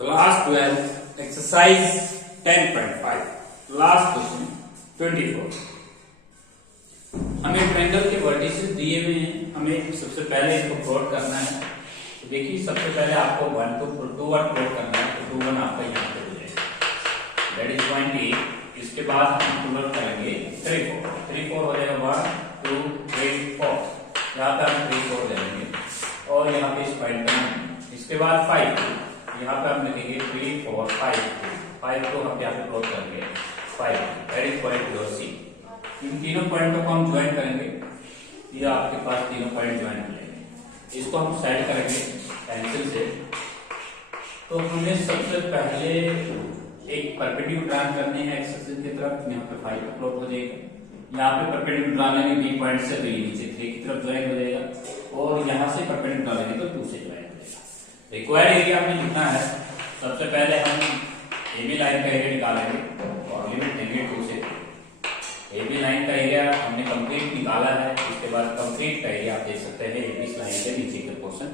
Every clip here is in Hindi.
Class 12 exercise 10.5 last question 24। हमें ट्रायंगल के वर्टिसेस दिए हुए हैं, हमें सबसे पहले इसको प्लॉट करना है। तो देखिए सबसे पहले आपको 1 to 2 1 प्लॉट करना है, तो 2 1 आपका यहाँ पे हो जाएगा, दैट इज पॉइंट ए। इसके बाद हम प्लॉट करेंगे 3 4 3 4 हो जाएगा 1 2 3 4, यहाँ पे हम 3 4 ले लेंगे और यहाँ पे इस पॉइंट पर। इसके बाद 5 यहाँ पे हम लिखेंगे 3 4 5 5 को हम यहाँ पे प्लॉट करेंगे 5, that is point your c. इन तीनों पॉइंटों को हम ज्वाइन करेंगे, ये आपके पास तीनों पॉइंट ज्वाइन मिलेंगे। इसको हम सेट करेंगे पेंसिल से। तो हमें सबसे पहले एक परपेंडिकुलर करनी है एक्स एक्सिस की तरफ, यहाँ पे 5 का प्लॉट हो जाएगा। यहाँ पे परपेंडिकुलर डालेंगे बी पॉइंट से, तो ये नीचे 3 की तरफ ज्वाइन हो जाएगा और यहाँ से परपेंडिकुलर डालेंगे तो 2 से ज्वाइन हो जाएगा। रिक्वायर्ड एरिया हमें लिखना है। सबसे पहले हम एबी लाइन का एरिया निकालेंगे और लिमिट देंगे 2 से 3। एबी लाइन का एरिया हमने कंप्लीट निकाला है। इसके बाद कंप्लीट का एरिया आप देख सकते हैं एबी लाइन के नीचे के पोर्शन।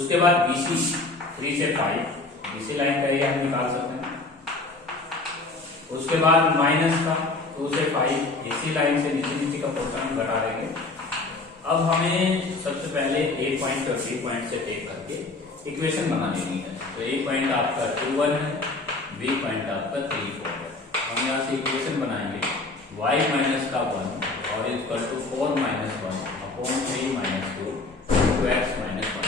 उसके बाद बीसी 3 से 5 बीसी लाइन का एरिया हम निकाल सकते हैं। उसके बाद माइनस का 2 से 5 एसी लाइन से नीचे का पोर्शन हम घटा देंगे। अब हमें सबसे पहले ए पॉइंट और बी पॉइंट से टेक करके इक्वेशन बना लेनी है। तो ए पॉइंट आपका 2 1 है, बी पॉइंट आपका 3 4 है। हम यहाँ से इक्वेशन बनाएंगे y माइनस का 1 और equal to 4 minus 1 upon 3 minus 2 to X minus 1।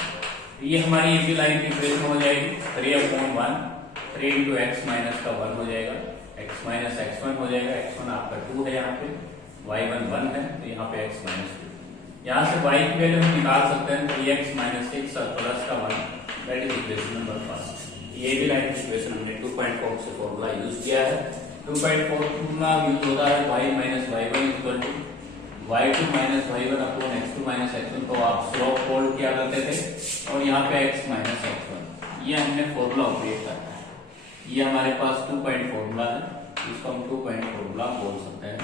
ये हमारी एबी लाइन की इक्वेशन हो जाएगी। 3 अपॉन 1 3 इंटू एक्स माइनस का 1 हो जाएगा, एक्स माइनस x1 हो जाएगा। x1 आपका 2 है, यहाँ पे y1 1 है, तो यहाँ पे x माइनस 2। यहाँ से y की वैल्यू हम निकाल सकते हैं 3x माइनस 6 और प्लस का 1, दैट इज इक्वेशन नंबर 1। ये भी लाइन की इक्वेशन हमने 2.4 से फॉर्मूला यूज किया है। 2.4 फॉर्मूला यूज होता है y minus y1 equal to y2 minus y1 upon x2 minus x1 को आप स्लोप फोल्ड किया करते थे और यहाँ पे x माइनस x1 ये हमने फॉर्मूला उपयोग करना है। ये हमारे पास 2 पॉइंट फॉर्मूला है, इसको हम 2 पॉइंट फॉर्मूला बोल सकते हैं।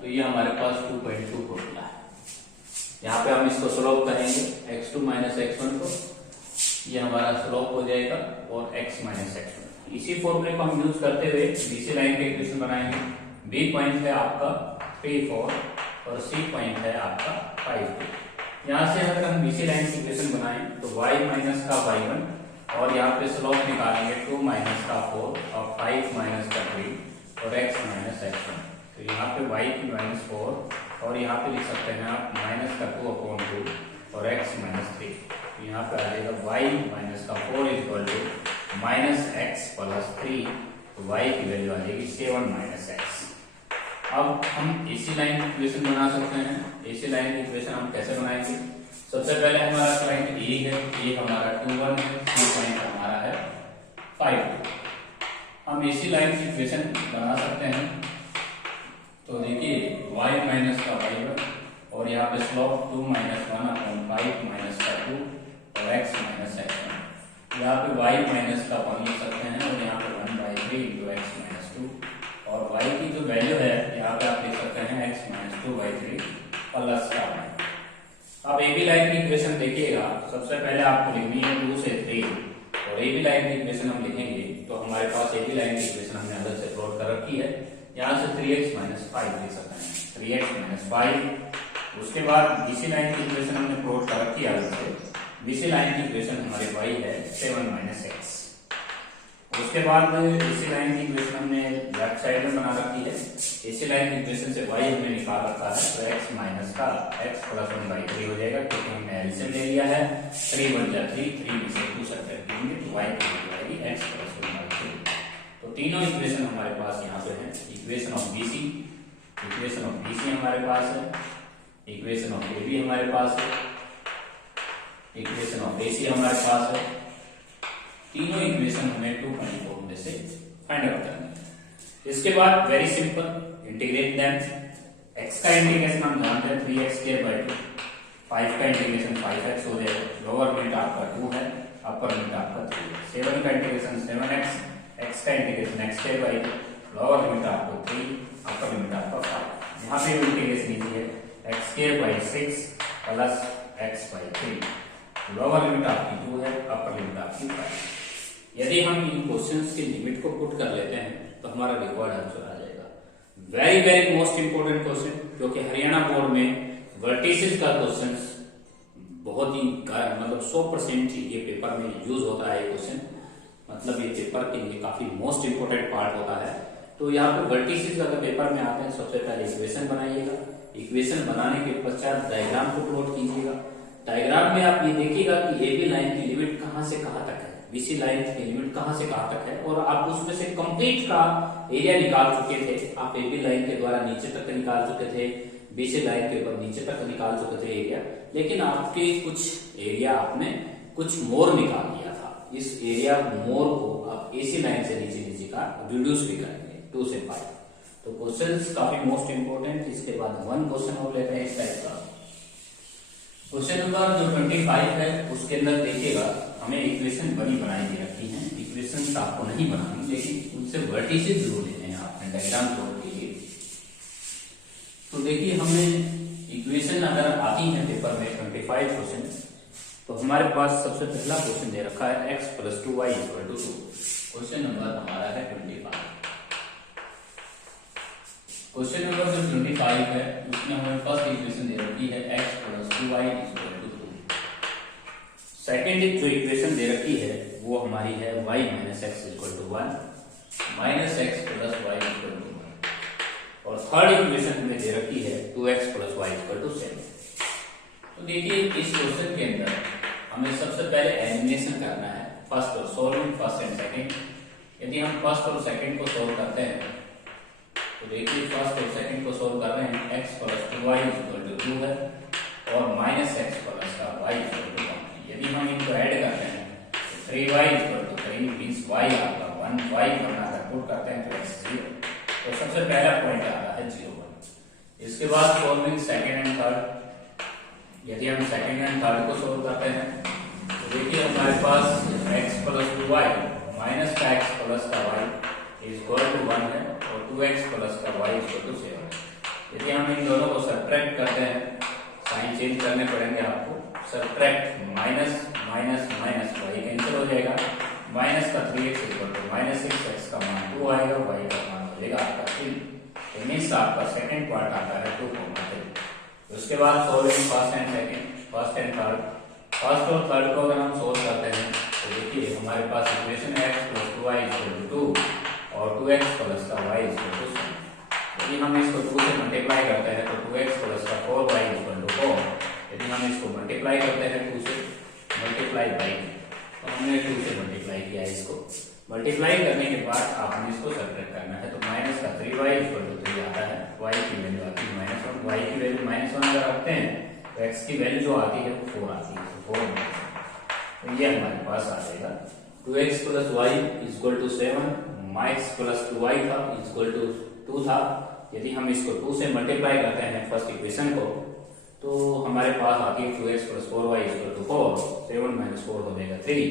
तो ये हमारे पास 2.2 फॉर्मूला है। यहाँ पे हम इसको स्लोप करेंगे x2 माइनस x1 को, ये हमारा स्लोप हो जाएगा और x माइनस x1। इसी फॉर्मूले को हम यूज करते हुए बीसी लाइन के इक्वेशन बनाएंगे। बी पॉइंट है आपका 3 4 और सी पॉइंट है आपका 5 2। यहाँ से अगर हम बीसी लाइन की इक्वेशन बनाएं तो y माइनस का y1 और यहाँ पे स्लोप निकालेंगे 2 माइनस का 4 और 5 माइनस का 3 और x माइनस x1। तो यहाँ पे y की माइनस 4 और यहाँ पे लिख सकते हैं आप माइनस का 2 अपॉन 2 और x माइनस 3। तो यहाँ पे आ जाएगा y माइनस का 4 equal to minus x plus 3। तो y की वैल्यू आ जाएगी 7 माइनस x। अब हम एसी लाइन की इक्वेशन बना सकते हैं। एसी लाइन की इक्वेशन हम कैसे बनाएंगे? सबसे पहले हमारा पॉइंट ए है, ए हमारा 2 1 है, सी पॉइंट हमारा है 5 2। हम एसी लाइन की इक्वेशन बना सकते हैं। तो देखिए y माइनस का y1 और यहाँ पे स्लोप 2 माइनस 1 अपॉन 5 माइनस का 2 और x माइनस x1। यहाँ पे y माइनस का 1 लिख सकते हैं और यहाँ पे 1/3 इंटू एक्स माइनस 2 और y की जो वैल्यू है यहाँ पे आप लिख सकते हैं x माइनस 2/3 प्लस का 1। अब ए बी लाइन की इक्वेशन देखिएगा, सबसे पहले आपको लिखनी है 2 से 3 और ए बी लाइन की इक्वेशन हम लिखेंगे तो हमारे पास ए बी लाइन की इक्वेशन हमने अलग से प्लॉट कर रखी है। यहाँ से 3x माइनस 5 लिख सकते हैं, 3x माइनस 5। उसके बाद बीसी लाइन की इक्वेशन हमने प्लॉट कर रखी है अलग से। बीसी लाइन की इक्वेशन हमारे y है 7 माइनस x। उसके बाद एसी लाइन की इक्वेशन हमने लेफ्ट साइड में बना रखी है। एसी लाइन की इक्वेशन से y हमने निकाल रखा है, तो x माइनस का x प्लस 1/3 हो जाएगा क्योंकि हमने एलसीएम ले लिया है। 3 1 जा 3 3 में से 2 सब्ट्रैक्ट करेंगे तो y की वैल्यू आएगी x प्लस 1/3। तो तीनों इक्वेशन हमारे पास यहाँ पे है। Equation of BC, equation of BC हमारे पास है, इक्वेशन ऑफ एबी हमारे पास है, इक्वेशन ऑफ एसी हमारे पास है। तीनों इक्वेशन हमें 2.4 में से फाइंड आउट करनी है। इसके बाद very simple integrate them. x का इंटीग्रेशन हम जानते हैं 3x²/2, 5 का इंटीग्रेशन 5x हो जाएगा, लोअर लिमिट आपका 2 है, अपर लिमिट आपका 3 है। 7 का इंटीग्रेशन 7x, x का इंटीग्रेशन x²/2, लोअर लिमिट आपको 3, अपर लिमिट आपका 5। यहाँ पे इंटीग्रेशन लीजिए x²/6 plus x/3, lower limit आपकी 2 है, अपर लिमिट आपकी 5। यदि हम इन क्वेश्चंस की लिमिट को पुट कर लेते हैं तो हमारा रिक्वायर्ड आंसर आ जाएगा। Very very most important question, क्योंकि हरियाणा बोर्ड में वर्टिसेस का क्वेश्चन बहुत ही मतलब 100% ये पेपर में यूज होता है। ये क्वेश्चन मतलब ये पेपर के लिए काफी मोस्ट इंपोर्टेंट पार्ट होता है। तो यहाँ पे वर्टिसेस अगर पेपर में आते हैं, सबसे पहले इक्वेशन बनाइएगा। इक्वेशन बनाने के पश्चात डायग्राम को प्लॉट कीजिएगा। डायग्राम में आप ये देखिएगा कि एबी लाइन की लिमिट कहां से कहां तक है, बीसी लाइन की लिमिट कहां से कहां तक है, और आप उसमें से कंप्लीट का एरिया निकाल चुके थे। आप एबी लाइन के द्वारा नीचे तक निकाल चुके थे, बीसी लाइन के ऊपर नीचे तक निकाल चुके थे एरिया, लेकिन आपके कुछ एरिया आपने कुछ मोर निकाल दिया था। इस एरिया मोर को आप एसी लाइन से नीचे का रिड्यूस भी करेंगे 2 से 5। तो क्वेश्चंस काफी मोस्ट इंपोर्टेंट। इसके बाद 1 क्वेश्चन और लेते हैं इस टाइप का। क्वेश्चन नंबर जो 25 है उसके अंदर देखिएगा हमें इक्वेशन बनी बनाई दे रखी है। इक्वेशन आपको नहीं बनानी, लेकिन उनसे वर्टिसेस जरूर लेने हैं आपने डायग्राम प्लॉट के लिए। तो देखिए हमें इक्वेशन अगर आती है पेपर में 25 क्वेश्चन, तो हमारे पास सबसे पहला क्वेश्चन दे रखा है x + 2y = 2। क्वेश्चन नंबर हमारा है 25। क्वेश्चन नंबर जो 25 है उसमें हमें फर्स्ट इक्वेशन दे रखी है x + 2y = 2। सेकेंड जो इक्वेशन दे रखी है वो हमारी है y - x = 1 - x + y = 1। और थर्ड इक्वेशन हमें दे रखी है 2x + y = 7। तो देखिए इस क्वेश्चन के अंदर हमें सबसे पहले एलिमिनेशन करना है, फर्स्ट और सॉल्विंग फर्स्ट एंड सेकंड। यदि हम फर्स्ट और सेकंड को सॉल्व करते हैं तो देखिए फर्स्ट और सेकंड को सॉल्व कर रहे हैं, x + 2y = 2 है और -x + y = 1। यदि हम इनको ऐड करते हैं तो 3y = 3 मींस y आपका 1, y बनाकर पुट करते हैं तो x 0। तो सबसे पहला पॉइंट आता है 0, 1। इसके बाद सॉल्विंग सेकंड एंड थर्ड। यदि हम सेकंड एंड थर्ड को सॉल्व करते हैं तो देखिए हमारे पास x + 2y - x + y = 1 है और 2x + y = 7। यदि हम इन दोनों को सब्ट्रैक्ट करते हैं, साइन चेंज करने पड़ेंगे आपको। Subtract minus minus minus y cancel हो जाएगा, माइनस का 3x = -6x का मान 2 आएगा, y का मान हो जाएगा आपका 3। तो मींस आपका सेकंड पार्ट आता है 2,3। उसके बाद solving first and second, first and third. First और थर्ड को अगर हम सोल्व करते हैं तो देखिए हमारे पास इक्वेशन x + 2y = 2 और 2x + y = 7। यदि हम इसको 2 से मल्टीप्लाई करते हैं तो 2x + 4y = 4। यदि हम इसको मल्टीप्लाई करते हैं 2 से मल्टीप्लाई बाई, तो हमने 2 से मल्टीप्लाई किया। इसको मल्टीप्लाई करने के बाद आपने इसको सब्ट्रैक्ट करना है, तो माइनस का 3y = 3 आता है, y की वैल्यू आती है -1, y की वैल्यू -1 अगर रखते हैं तो x की वैल्यू जो आती है वो 4 आती है, तो 4 तो ये हमारे पास आ जाएगा 2x + y = 7, x + 2y था = 2 था। यदि हम इसको 2 से मल्टीप्लाई करते हैं फर्स्ट इक्वेशन को तो हमारे पास आती है 2x + 4y = 4, 7 - 4 हो जाएगा 3,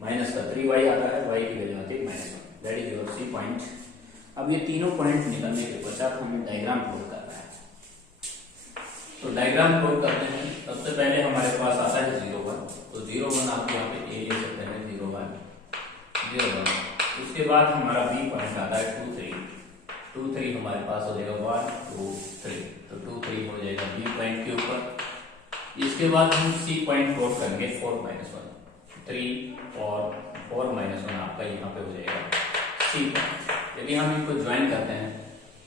माइनस का 3y आता है, y की वैल्यू आती है -1। That is your C point. अब ये तीनों पॉइंट निकलने के पश्चात हमें डायग्राम प्लॉट करना है। तो डायग्राम प्लॉट करते हैं। सबसे पहले हमारे पास आता है 0, 1। तो 0, 1 आप यहाँ पे ए ले सकते हैं, 0, 1, 0, 1। उसके बाद हमारा बी पॉइंट आता है 2, 3। 2, 3 हमारे पास हो जाएगा 1, 2, 3। तो 2, 3 हो जाएगा बी पॉइंट के ऊपर। इसके बाद हम सी पॉइंट प्लॉट करेंगे 4, -1, 3 और 4, -1 आपका यहाँ पे हो जाएगा सी पॉइंट। यदि हम इनको ज्वाइन करते हैं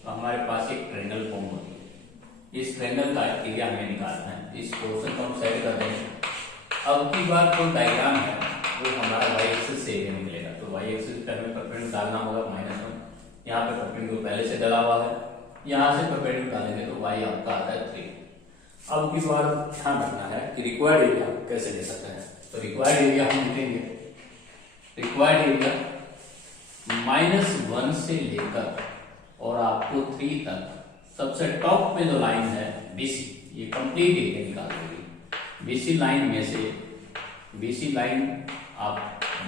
तो हमारे पास एक ट्रायंगल फॉर्म होती है। इस ट्रायंगल का एरिया हमें निकालना है। इस पोर्शन को हम सेट कर देंगे। अब की बात जो डायग्राम है वो हमारा y एक्सिस से एरिया निकलेगा। तो y एक्सिस पे हमें परपेंडिकुलर डालना होगा -1। यहाँ पे परपेंडिकुलर पहले से डला हुआ है, यहाँ से परपेंडिकुलर डालेंगे तो y आपका आता है 3। अब की बार ध्यान रखना है कि रिक्वायर्ड एरिया कैसे ले सकते हैं। तो रिक्वायर्ड एरिया हम लिखेंगे, रिक्वायर्ड एरिया -1 से लेकर और आपको 3 तक सबसे टॉप पे जो लाइन है BC, ये कंप्लीट एरिया निकाल देगी। BC लाइन में से BC लाइन आप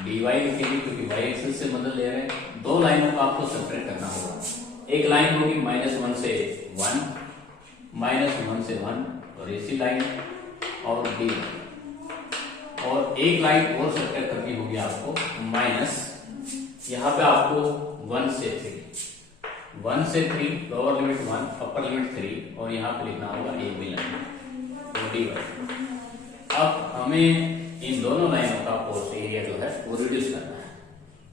dy लिखेंगे क्योंकि y एक्सिस से बदल ले रहे हैं। 2 लाइनों को आपको सब्ट्रैक्ट करना होगा। एक लाइन होगी -1 से 1, -1 से 1 और AC लाइन और dy। और एक लाइन और सर्कल करनी होगी आपको माइनस, यहाँ पे आपको 1 से 3 लोअर लिमिट 1 अपर लिमिट 3 और यहाँ पे लिखना होगा एक भी लाइन। अब हमें इन दोनों लाइनों का कोर्स एरिया जो है वो रिड्यूस करना है।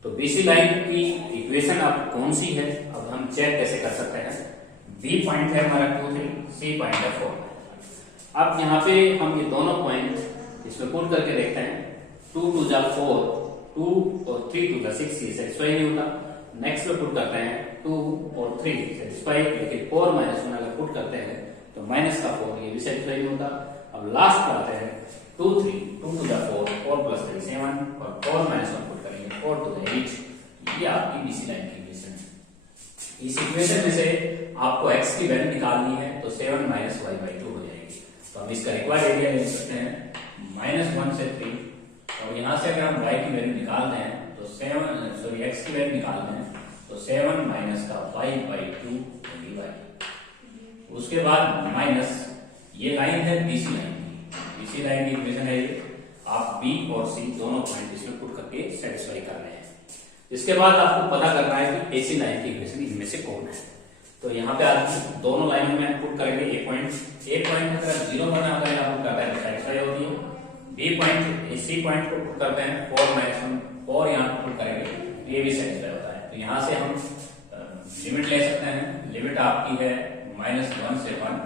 तो बीसी लाइन की इक्वेशन अब कौन सी है, अब हम चेक कैसे कर सकते हैं। बी पॉइंट है हमारा 2 3, सी पॉइंट है 4। अब यहाँ पे हम ये दोनों पॉइंट इसमें पुट करके देखते हैं। 2 2 जा 4, 2 और 3 2 जा 6, ये सेटिस्फाई नहीं होता। नेक्स्ट में पुट करते हैं 2 और 3 सेटिस्फाई, लेकिन 4 माइनस 1 अगर पुट करते हैं तो माइनस का 4, ये भी सेटिस्फाई नहीं होता। अब लास्ट पर आते हैं 2 3, 2 2 जा 4, 4 प्लस 3 7 और 4 माइनस 1 पुट करेंगे 4 2 जा 8। ये आपकी बीसी लाइन की इक्वेशन है। इस इक्वेशन में से आपको x की वैल्यू निकालनी है तो 7 माइनस y बाई 2 हो जाएगी। तो हम इसका रिक्वायर्ड एरिया ले सकते हैं -1 से 3, और यहाँ से अगर हम y की वैल्यू निकालते हैं तो x की वैल्यू निकालते हैं तो 7 माइनस का y बाई 2 dy। उसके बाद माइनस ये लाइन है बीसी लाइन की, बीसी लाइन की इक्वेशन है ये। आप b और c दोनों पॉइंट इसमें पुट करके सेटिस्फाई कर रहे हैं। इसके बाद आपको पता करना है कि एसी लाइन की इक्वेशन इनमें से कौन है। तो यहाँ पे आप दोनों लाइनों में पुट करेंगे ए पॉइंट अगर 0 बना अगर यहाँ पुट करता है तो सेटिस्फाई होती है। बी पॉइंट सी पॉइंट को पुट करते हैं 4 माइनस 1 और यहाँ पुट करेंगे ये भी सेटिस्फाई होता है। तो यहाँ से हम लिमिट ले सकते हैं। लिमिट आपकी है -1 से 1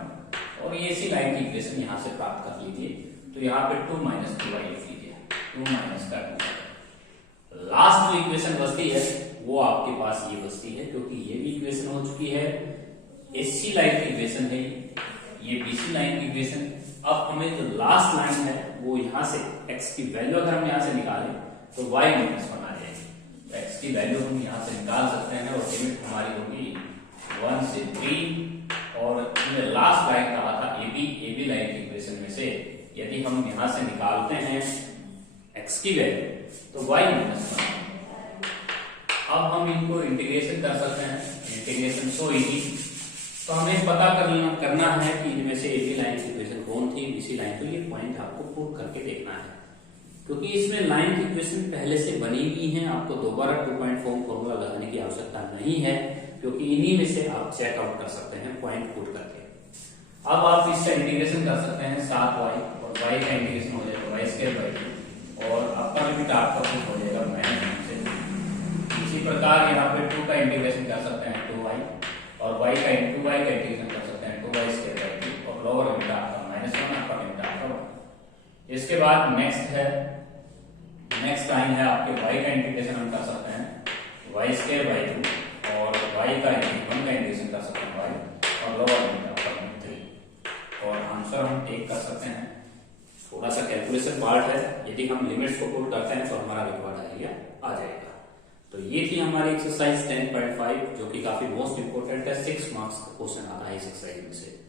और ये सी लाइन की इक्वेशन यहाँ से प्राप्त कर लीजिए। तो यहाँ पे 2 माइनस 2y लिख लीजिए, 2 माइनस का 2। लास्ट जो इक्वेशन बचती है वो आपके पास ये बचती है, क्योंकि ये भी इक्वेशन हो चुकी है। एसी लाइन की इक्वेशन है ये, बीसी लाइन की इक्वेशन। अब हमें जो लास्ट लाइन है वो यहाँ से x की वैल्यू अगर हम यहाँ से निकालें तो y माइनस 1 आ जाएगी। तो x की वैल्यू हम यहाँ से निकाल सकते हैं और लिमिट हमारी होगी 1 से 3। और लास्ट लाइन कहा था AB लाइन की इक्वेशन में से यदि हम यहाँ से निकालते हैं x की वैल्यू तो y माइनस 1। अब हम इनको इंटीग्रेशन कर सकते हैं, इंटीग्रेशन सो इजी। तो हमें पता करना है कि इनमें से AB लाइन की इक्वेशन कौन थी, BC लाइन। तो ये पॉइंट आपको पुट करके देखना है, क्योंकि इसमें लाइन की इक्वेशन पहले से बनी हुई है। आपको दोबारा 2 पॉइंट फॉर्मूला लगाने की आवश्यकता नहीं है, क्योंकि इन्हीं में से आप चेकआउट कर सकते हैं पॉइंट पुट करके। अब आप इसका इंटीग्रेशन कर सकते हैं 7y, और y का इंटीग्रेशन हो जाएगा y स्क्वायर बाई 2 और अपर लिमिट आपका पुट हो जाएगा -1 से 2। इसी प्रकार यहाँ पे 2 का इंटीग्रेशन कर सकते हैं 2y और y का इंटीग्रेशन कर सकते हैं 2y स्क्वायर बाई 2 और लोअर लिमिट आपका -1 अपर लिमिट आपका 1। इसके बाद नेक्स्ट लाइन है आपके y का इंटीग्रेशन हम कर सकते हैं y स्क्वायर बाई 2 और y का इंटीग्रेशन कर सकते हैं y और लोअर लिमिट आपका 3। और आंसर हम टेक कर सकते हैं। थोड़ा सा कैलकुलेशन पार्ट है, यदि हम लिमिट्स को पुट करते हैं तो हमारा रिक्वायर्ड एरिया आ जाएगा। तो ये थी हमारी एक्सरसाइज 10.5 जो कि काफी मोस्ट इंपोर्टेंट है। 6 मार्क्स का क्वेश्चन आता है इस एक्सरसाइज में से।